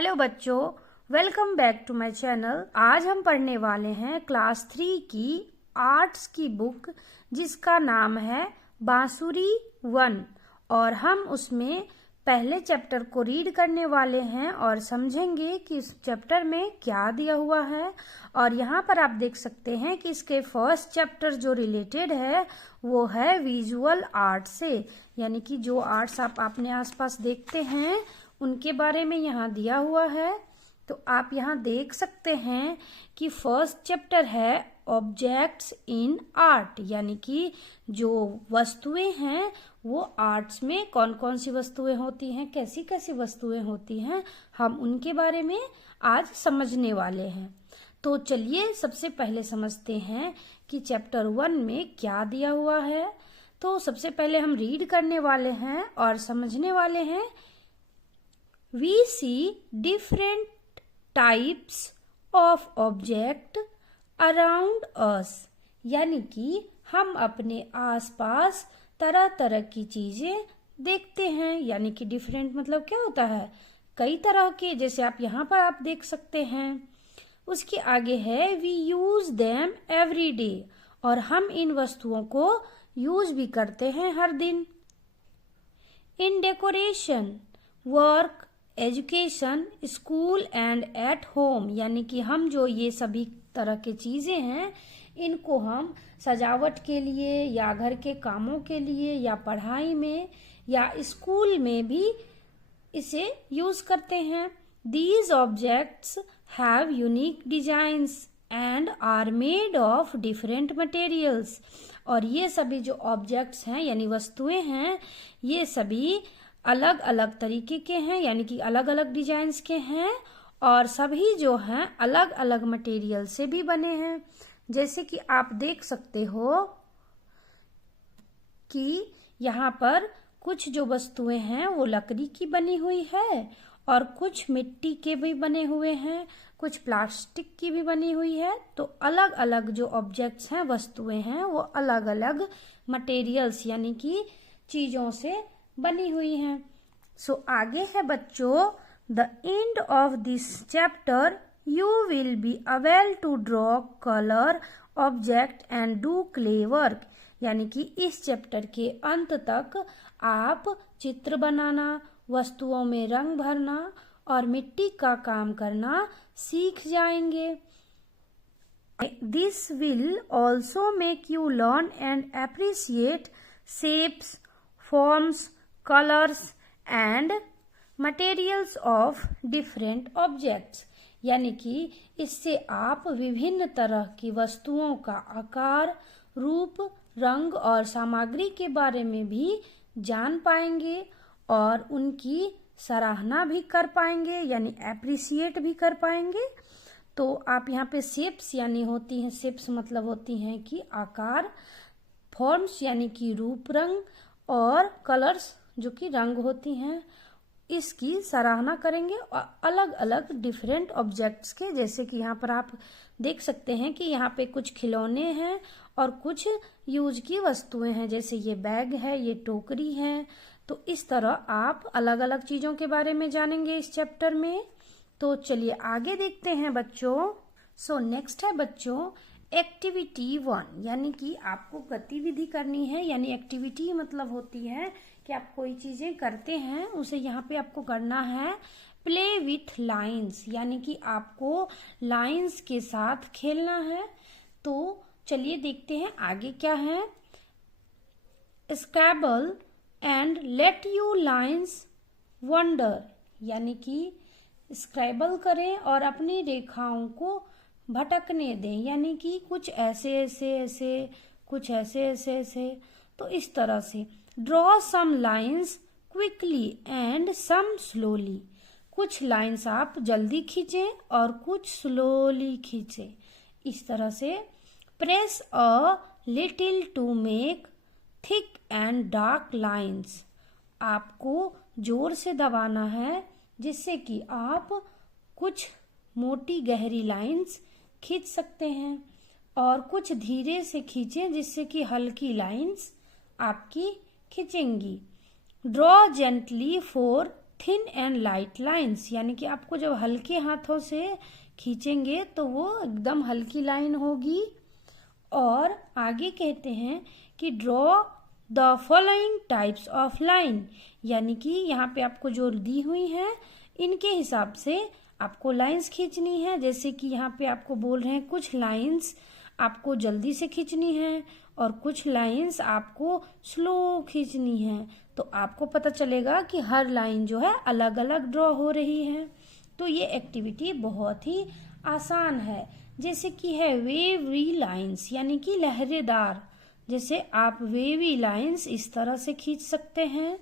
Hello बच्चों, welcome back to my channel. आज हम पढ़ने वाले हैं क्लास 3 की आर्ट्स की बुक जिसका नाम है बांसुरी 1 और हम उसमें पहले चैप्टर को रीड करने वाले हैं और समझेंगे कि इस चैप्टर में क्या दिया हुआ है। और यहाँ पर आप देख सकते हैं कि इसके फर्स्ट चैप्टर जो रिलेटेड है वो है विजुअल आर्ट से, यानी कि जो आर्ट्स आप अपने आसपास देखते हैं उनके बारे में यहाँ दिया हुआ है। तो आप यहाँ देख सकते हैं कि फर्स्ट चैप्टर है ऑब्जेक्ट्स इन आर्ट, यानी कि जो वस्तुएं हैं वो आर्ट्स में कौन कौन सी वस्तुएं होती हैं, कैसी कैसी वस्तुएं होती हैं, हम उनके बारे में आज समझने वाले हैं। तो चलिए सबसे पहले समझते हैं कि चैप्टर 1 में क्या दिया हुआ है। तो सबसे पहले हम रीड करने वाले हैं और समझने वाले हैं। We see different types of object around us, यानी कि हम अपने आसपास तरह तरह की चीजें देखते हैं। यानी कि डिफरेंट मतलब क्या होता है, कई तरह के, जैसे आप यहाँ पर आप देख सकते हैं। उसके आगे है we use them every day, और हम इन वस्तुओं को यूज भी करते हैं हर दिन। In decoration, work, education, school and at home, यानी कि हम जो ये सभी तरह के चीजें हैं इनको हम सजावट के लिए या घर के कामों के लिए या पढ़ाई में या स्कूल में भी इसे यूज करते हैं। These objects have unique designs and are made of different materials, और ये सभी जो ऑब्जेक्ट्स हैं यानी वस्तुएं हैं ये सभी अलग अलग तरीके के हैं, यानी कि अलग अलग डिजाइन्स के हैं और सभी जो हैं अलग अलग मटेरियल से भी बने हैं। जैसे कि आप देख सकते हो कि यहाँ पर कुछ जो वस्तुएं हैं वो लकड़ी की बनी हुई है और कुछ मिट्टी के भी बने हुए हैं, कुछ प्लास्टिक की भी बनी हुई है। तो अलग अलग जो ऑब्जेक्ट्स हैं, वस्तुएं हैं, वो अलग अलग मटेरियल्स यानी कि चीजों से बनी हुई हैं। सो आगे है बच्चों, the end of this chapter you will be able to draw, colour object and do clay work, यानी कि इस चैप्टर के अंत तक आप चित्र बनाना, वस्तुओं में रंग भरना और मिट्टी का काम करना सीख जाएंगे। This will also make you learn and appreciate shapes, forms, colours and materials of different objects, यानी कि इससे आप विभिन्न तरह की वस्तुओं का आकार, रूप, रंग और सामग्री के बारे में भी जान पाएंगे और उनकी सराहना भी कर पाएंगे, यानी एप्रिसिएट भी कर पाएंगे। तो आप यहाँ पे शेप्स यानी होती हैं, शेप्स मतलब होती हैं कि आकार, फॉर्म्स यानी कि रूप रंग, और कलर्स जो कि रंग होती हैं, इसकी सराहना करेंगे और अलग अलग डिफरेंट ऑब्जेक्ट्स के। जैसे कि यहाँ पर आप देख सकते हैं कि यहाँ पे कुछ खिलौने हैं और कुछ यूज की वस्तुएं हैं, जैसे ये बैग है, ये टोकरी है। तो इस तरह आप अलग अलग चीजों के बारे में जानेंगे इस चैप्टर में। तो चलिए आगे देखते हैं बच्चों। सो नेक्स्ट है बच्चों एक्टिविटी 1, यानी कि आपको गतिविधि करनी है। यानी एक्टिविटी मतलब होती है कि आप कोई चीजें करते हैं उसे यहाँ पे आपको करना है प्ले विथ लाइन्स, यानी कि आपको लाइन्स के साथ खेलना है। तो चलिए देखते हैं आगे क्या है। Scribble and let you lines wander, यानी कि स्क्रैबल करें और अपनी रेखाओं को भटकने दें, यानी कि कुछ ऐसे ऐसे ऐसे, कुछ ऐसे ऐसे ऐसे। तो इस तरह से draw some lines quickly and some slowly, कुछ लाइन्स आप जल्दी खींचें और कुछ स्लोली खींचें। इस तरह से press a little to make thick and dark lines, आपको जोर से दबाना है जिससे कि आप कुछ मोटी गहरी लाइन्स खींच सकते हैं और कुछ धीरे से खींचें जिससे कि हल्की लाइन्स आपकी खींचेंगी। Draw gently for thin and light lines, यानी कि आपको जब हल्के हाथों से खींचेंगे तो वो एकदम हल्की लाइन होगी। और आगे कहते हैं कि draw the following types of line, यानी कि यहाँ पे आपको जो दी हुई है इनके हिसाब से आपको लाइंस खींचनी है। जैसे कि यहाँ पे आपको बोल रहे हैं कुछ लाइंस आपको जल्दी से खींचनी है और कुछ लाइंस आपको स्लो खींचनी है। तो आपको पता चलेगा कि हर लाइन जो है अलग अलग ड्रॉ हो रही है। तो ये एक्टिविटी बहुत ही आसान है। जैसे कि है वेवी लाइंस, यानी कि लहरेदार। जैसे आप वेवी लाइंस इस तरह से खींच सकते हैं।